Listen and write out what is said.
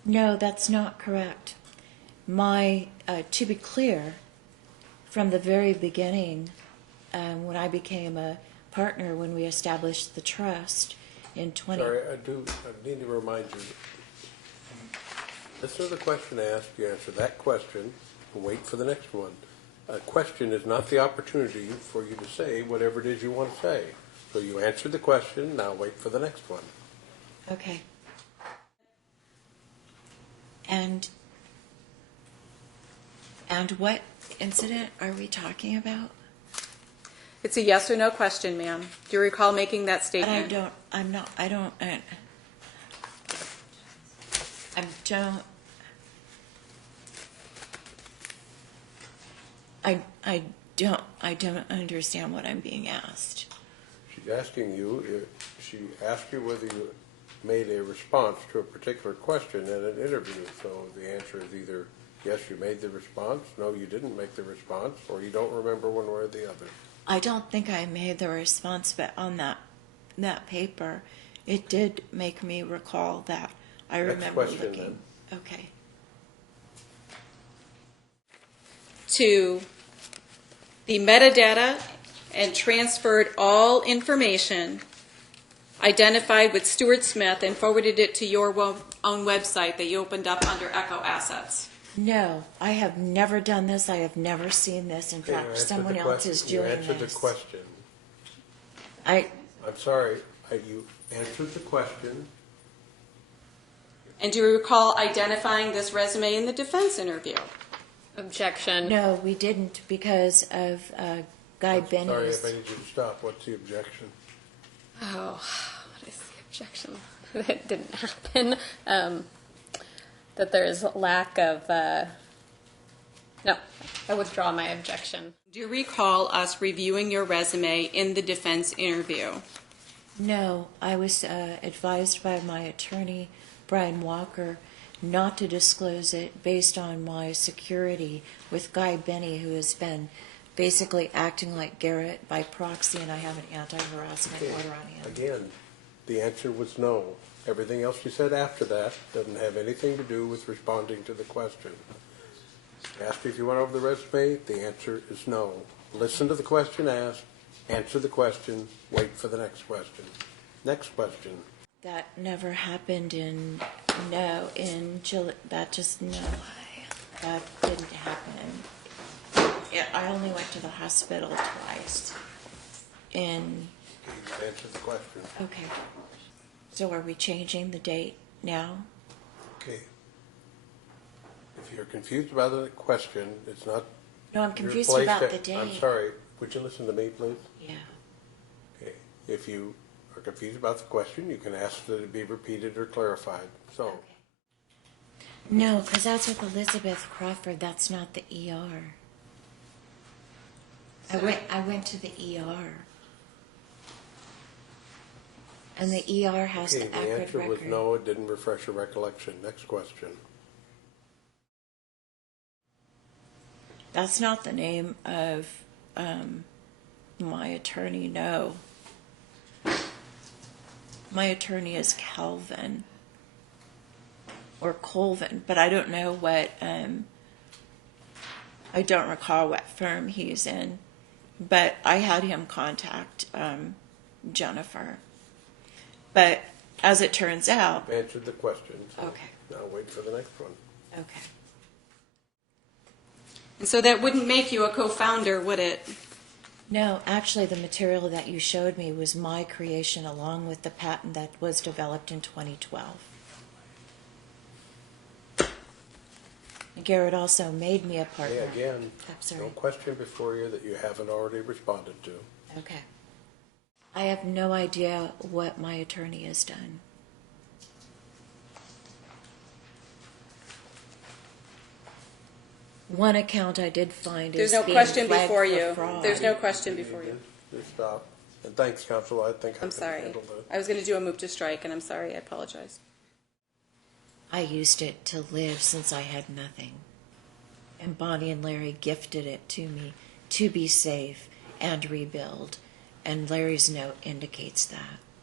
No, that's not correct. To be clear, from the very beginning, when I became a partner, when we established the trust in 20... Sorry, I need to remind you. Listen to the question asked, you answer that question, and wait for the next one. A question is not the opportunity for you to say whatever it is you want to say. So you answered the question, now wait for the next one. Okay. And what incident are we talking about? It's a yes or no question, ma'am. Do you recall making that statement? I don't understand what I'm being asked. She's asking you, she asked you whether you made a response to a particular question in an interview. So the answer is either yes, you made the response, no, you didn't make the response, or you don't remember one way or the other. I don't think I made the response, but on that paper, it did make me recall that. I remember Next question, looking. Then. Okay. To the metadata and transferred all information identified with Stuart Smith and forwarded it to your own website that you opened up under Echo Assets. No, I have never done this. I have never seen this. In fact, someone else is doing this. You answered the question. I'm sorry. You answered the question. And do you recall identifying this resume in the defense interview? Objection. No, we didn't because of Guy Benny's. Sorry, if I need you to stop. What's the objection? Oh, what is the objection? That didn't happen. That there is lack of... No, I withdraw my objection. Do you recall us reviewing your resume in the defense interview? No, I was advised by my attorney, Brian Walker, not to disclose it based on my security with Guy Benny, who has been basically acting like Garrett by proxy, and I have an anti-harassment order on him. Again, the answer was no. Everything else you said after that doesn't have anything to do with responding to the question. Asked if you went over the resume, the answer is no. Listen to the question asked, answer the question, wait for the next question. Next question. That never happened in July. That didn't happen. Yeah, I only went to the hospital twice. You answered the question. Okay. So are we changing the date now? Okay. If you're confused about the question, it's not... No, I'm confused about the date. I'm sorry. Would you listen to me, please? Yeah. Okay. If you are confused about the question, you can ask that it be repeated or clarified. So. Okay. No, because that's with Elizabeth Crawford. That's not the ER. I went to the ER. And the ER has the accurate record. The answer was no, it didn't refresh your recollection. Next question. That's not the name of my attorney, no. My attorney is Calvin or Colvin, but I don't know what, I don't recall what firm he's in, but I had him contact Jennifer. But as it turns out... You've answered the question. So okay. Now wait for the next one. Okay. And so that wouldn't make you a co-founder, would it? No, actually the material that you showed me was my creation along with the patent that was developed in 2012. Garrett also made me a partner. Hey, again, sorry. no question before you that you haven't already responded to. Okay. I have no idea what my attorney has done. One account I did find There's is no being question flagged before for you. fraud. There's no question before you. Just stop. And thanks, counsel. I think I I'm can sorry. handle that. I was going to do a move to strike, and I'm sorry. I apologize. I used it to live since I had nothing. And Bonnie and Larry gifted it to me to be safe and rebuild. And Larry's note indicates that.